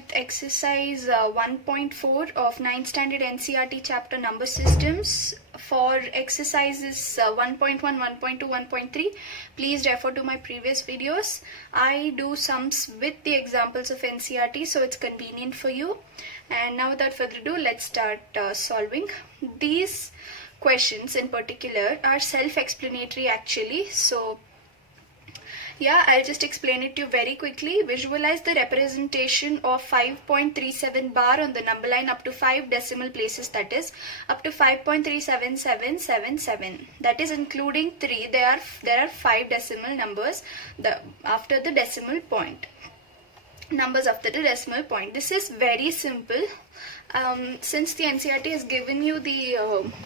with exercise 1.4 of 9th standard NCERT chapter number systems. For exercises 1.1, 1.2, 1.3, please refer to my previous videos. I do sums with the examples of NCERT, so it's convenient for you. And now without further ado, let's start solving. These questions in particular are self-explanatory actually, so yeah, I'll just explain it to you very quickly. Visualize the representation of 5.37 bar on the number line up to 5 decimal places, that is up to 5.37777. That is including 3. There are 5 decimal numbers after the decimal point. Numbers after the decimal point. This is very simple. Since the NCERT has given you the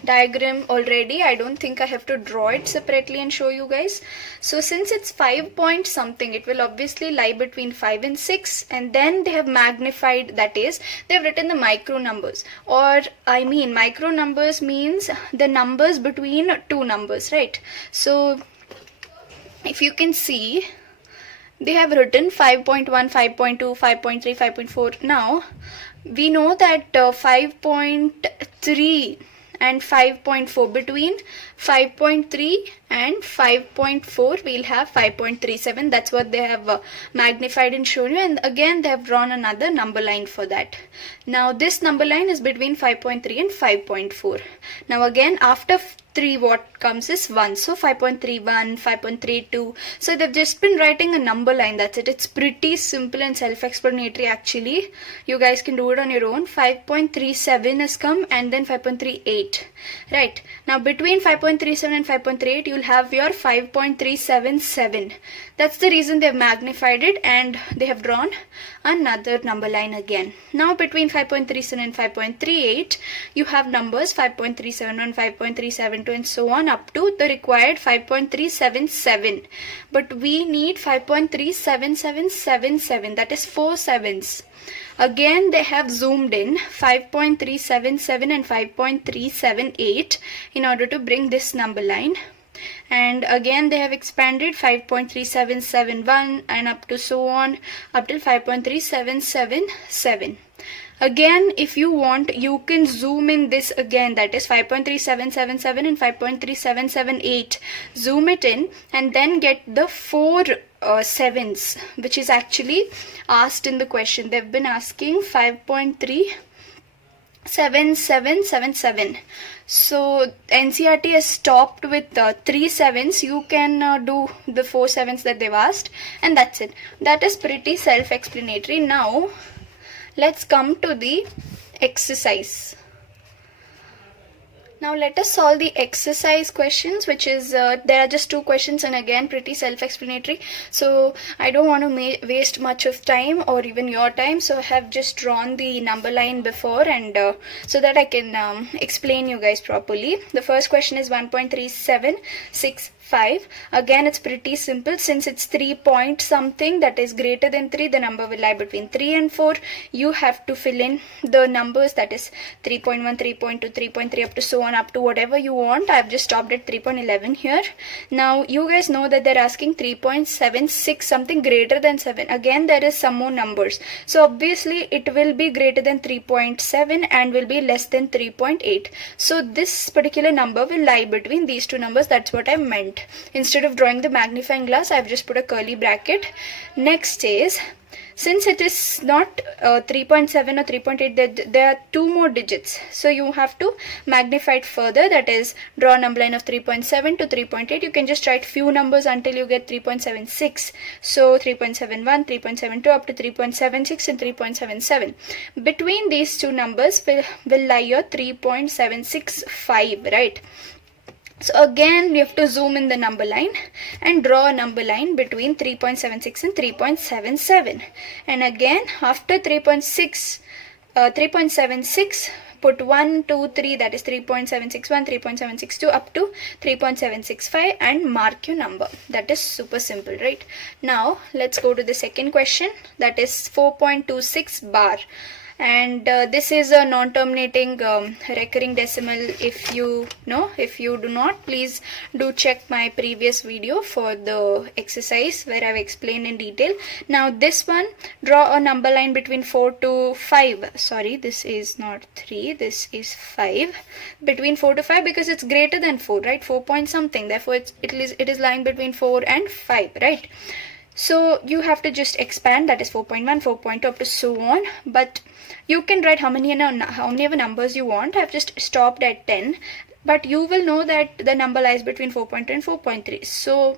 diagram already, I don't think I have to draw it separately and show you guys. So since it's 5 point something, it will obviously lie between 5 and 6, and then they have magnified, that is they have written the micro numbers, or I mean micro numbers means the numbers between two numbers, right? So if you can see, they have written 5.1, 5.2, 5.3, 5.4. Now we know that 5.3 and 5.4, between 5.3 and 5.4 we'll have 5.37. That's what they have magnified and shown you, and again they have drawn another number line for that. Now this number line is between 5.3 and 5.4. Now again after 3 what comes is 1, so 5.31, 5.32. so they've just been writing a number line, that's it. It's pretty simple and self-explanatory actually. You guys can do it on your own. 5.37 has come and then 5.38, right? Now between 5.37 and 5.38 you'll have your 5.377. That's the reason they've magnified it and they have drawn another number line again. Now between 5.37 and 5.38 you have numbers 5.371, 5.372 and so on up to the required 5.377. But we need 5.37777, that is 4 sevens. Again they have zoomed in 5.377 and 5.378 in order to bring this number line. And again they have expanded 5.3771 and up to so on up till 5.3777. Again if you want you can zoom in this again, that is 5.3777 and 5.3778. Zoom it in and then get the 4 sevens which is actually asked in the question. They've been asking 5.37777. So NCERT has stopped with 3 sevens. You can do the 4 sevens that they've asked, and that's it. That is pretty self-explanatory. Now let's come to the exercise. Now let us solve the exercise questions, which is there are just 2 questions and again pretty self-explanatory. So I don't want to waste much of time or even your time, so I have just drawn the number line before and so that I can explain you guys properly. The first question is 1.3765. Again it's pretty simple. Since it's 3 point something, that is greater than 3, the number will lie between 3 and 4. You have to fill in the numbers, that is 3.1, 3.2, 3.3 up to so on up to whatever you want. I've just stopped at 3.11 here. Now you guys know that they're asking 3.76, something greater than 7. Again there is some more numbers, so obviously it will be greater than 3.7 and will be less than 3.8. so this particular number will lie between these two numbers. That's what I meant. Instead of drawing the magnifying glass, I've just put a curly bracket. Next is, since it is not 3.7 or 3.8, there are 2 more digits, so you have to magnify it further, that is draw a number line of 3.7 to 3.8. you can just write few numbers until you get 3.76, so 3.71, 3.72 up to 3.76 and 3.77. between these two numbers will lie your 3.765, right? So again we have to zoom in the number line and draw a number line between 3.76 and 3.77. And again after 3.76 put 1, 2, 3, that is 3.761, 3.762 up to 3.765 and mark your number. That is super simple, right? Now let's go to the second question, that is 4.26 bar. and this is a non-terminating recurring decimal. If you know, if you do not, please do check my previous video for the exercise where I've explained in detail. Now this one, draw a number line between 4 to 5. Sorry, this is not 3, this is 5. Between 4 to 5 because it's greater than 4, right? 4 point something, therefore it is lying between 4 and 5, right? So you have to just expand, that is 4.1, 4.2 up to so on, but you can write how many ever numbers you want. I've just stopped at 10, but you will know that the number lies between 4.2 and 4.3. So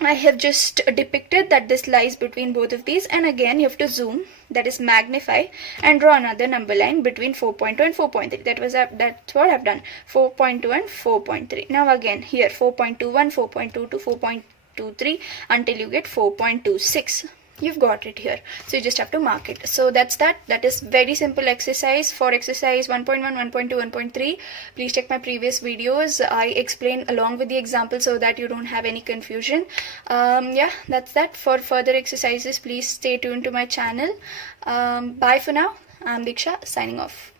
I have just depicted that this lies between both of these, and again you have to zoom, that is magnify, and draw another number line between 4.2 and 4.3. That's what I've done, 4.2 and 4.3. Now again here 4.21, 4.22, 4.23 until you get 4.26. You've got it here, so you just have to mark it. So that is very simple exercise. For exercise 1.1, 1.2, 1.3, please check my previous videos. I explain along with the example so that you don't have any confusion. Yeah, that's that. For further exercises, please stay tuned to my channel. Bye for now. I'm Diksha, signing off.